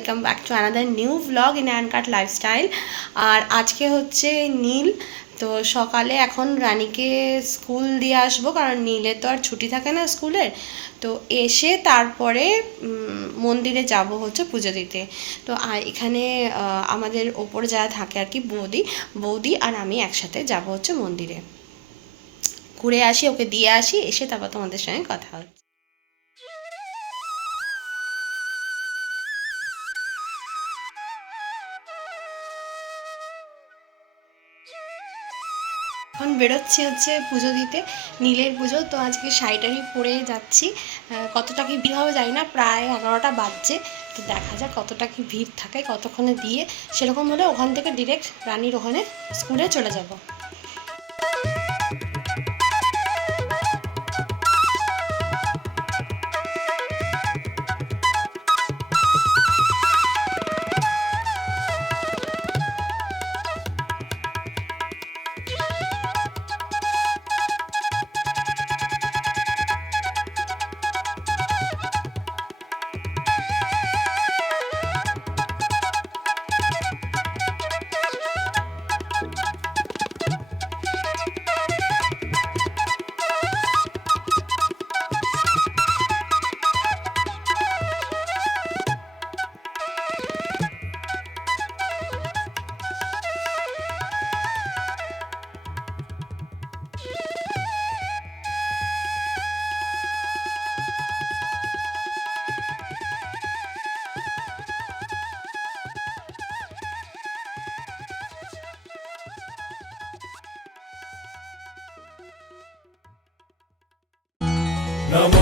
Welcome back to another new vlog in and cut lifestyle আর আজকে হচ্ছে নীল, তো সকালে এখন রানীকে স্কুল দিয়ে আসব, কারণ নীলের তো আর ছুটি থাকে না স্কুলের। তো এসে তারপরে মন্দিরে যাব হচ্ছে পুজো দিতে। তো এখানে আমাদের ওপর যারা থাকে আর কি বৌদি বৌদি আর আমি একসাথে যাব হচ্ছে মন্দিরে। ঘুরে আসি, ওকে দিয়ে আসি, এসে তারপর তোমাদের সঙ্গে কথা হচ্ছে। এখন বেরোচ্ছি হচ্ছে পুজো দিতে, নীলের পুজো। তো আজকে শাড়িটারি পরে যাচ্ছি। কতটা কি ভিড় হবে জানি না, প্রায় এগারোটা বাজছে। তো দেখা যাক কতটা কি ভিড় থাকে কতক্ষণে দিয়ে। সেরকম হলে ওখান থেকে ডিরেক্ট রানীর ওখানে স্কুলে চলে যাব। Namo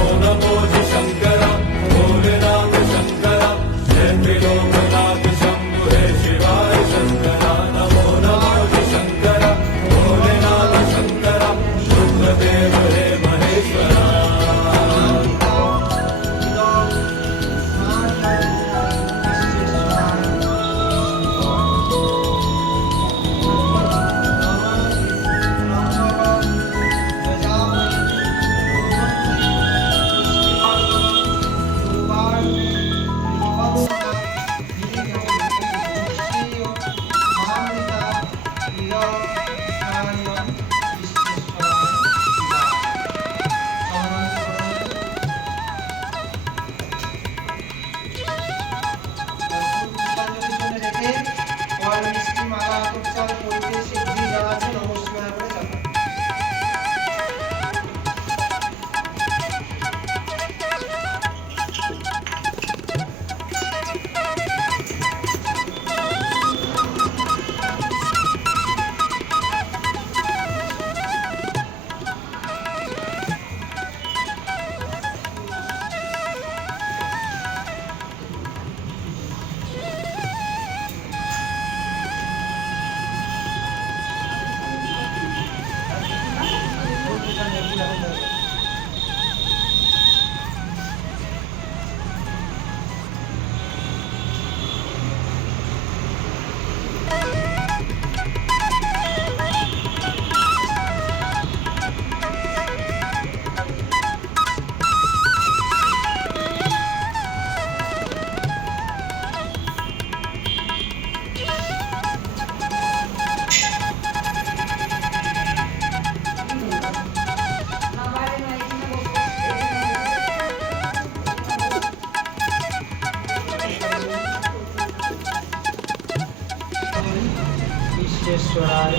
विश्वेश्वराय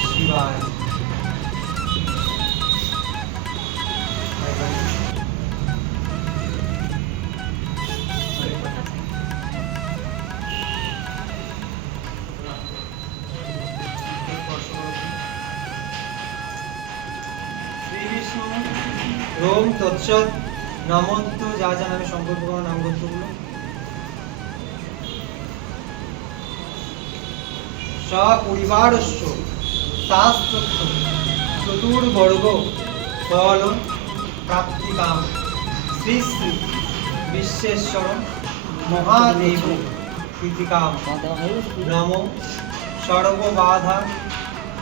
शिवाय রোম তৎসৎ নামন্ত যা যা নামে সংকল্প করা নাম গ্রন্থগুলো সপরিবারস্য শাস্ত্রত্ব চতুর্বর্গ ফল প্রাপ্তিকাম। শ্রী শ্রী বিশ্বেশ্বর মহাদেব প্রীতিকাম। নম সর্ববাধা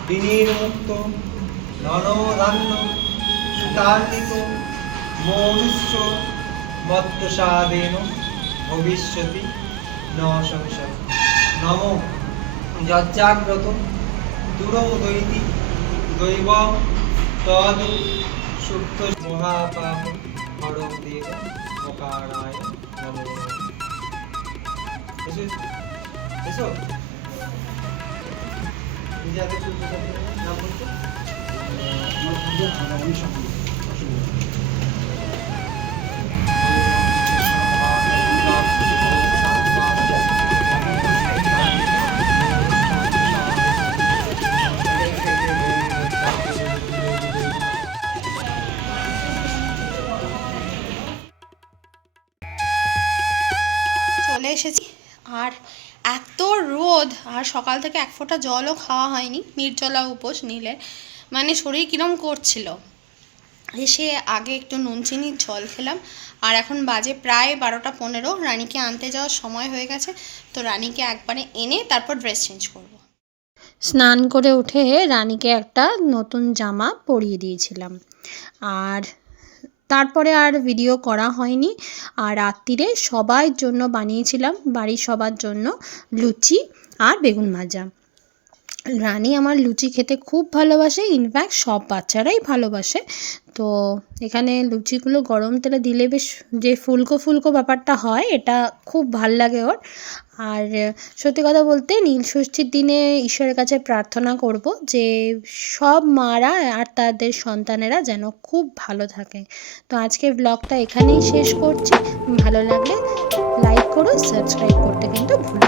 বিনির্মুক্ত ধনধান্য সুতান্বিত মনুষ্য মত্তসাদেন ভবিষ্যতি ন যজ্জাগ্রত দূরোদৈতি দৈবম তদ সুপ্ত মহাপাপ হরম দেব নমো এসো নিজে হাতে। নাম বলতো এসেছি। আর এত রোদ, আর সকাল থেকে এক ফোঁটা জলও খাওয়া হয়নি, নির্জলা উপোস নিলে। মানে শরীর কিরম করছিল। এসে আগে একটু নুন চিনির জল খেলাম, আর এখন বাজে প্রায় বারোটা পনেরো। রানীকে আনতে যাওয়ার সময় হয়ে গেছে, তো রানীকে একবারে এনে তারপর ড্রেস চেঞ্জ করব। স্নান করে উঠে রানীকে একটা নতুন জামা পরিয়ে দিয়েছিলাম। আর তারপরে আর ভিডিও করা হয়নি। আর রাত্রিরে সবার জন্য বানিয়েছিলাম, বাড়ির সবার জন্য লুচি আর বেগুন ভাজা। রানী আমার লুচি খেতে খুব ভালোবাসে ইনফ্যাক্ট সব বাচ্চারাই ভালোবাসে। তো এখানে লুচিগুলো গরম তেলে দিলে বেশ যে ফুলকো ফুলকো ব্যাপারটা হয়, এটা খুব ভালো লাগে ওর। আর সত্যি কথা বলতে নীল ষষ্ঠীর দিনে ঈশ্বরের কাছে প্রার্থনা করব যে সব মারা আর তাদের সন্তানেরা যেন খুব ভালো থাকে। তো আজকের ব্লগটা এখানেই শেষ করছি। ভালো লাগলে লাইক করো সাবস্ক্রাইব করতে কিন্তু ভুলো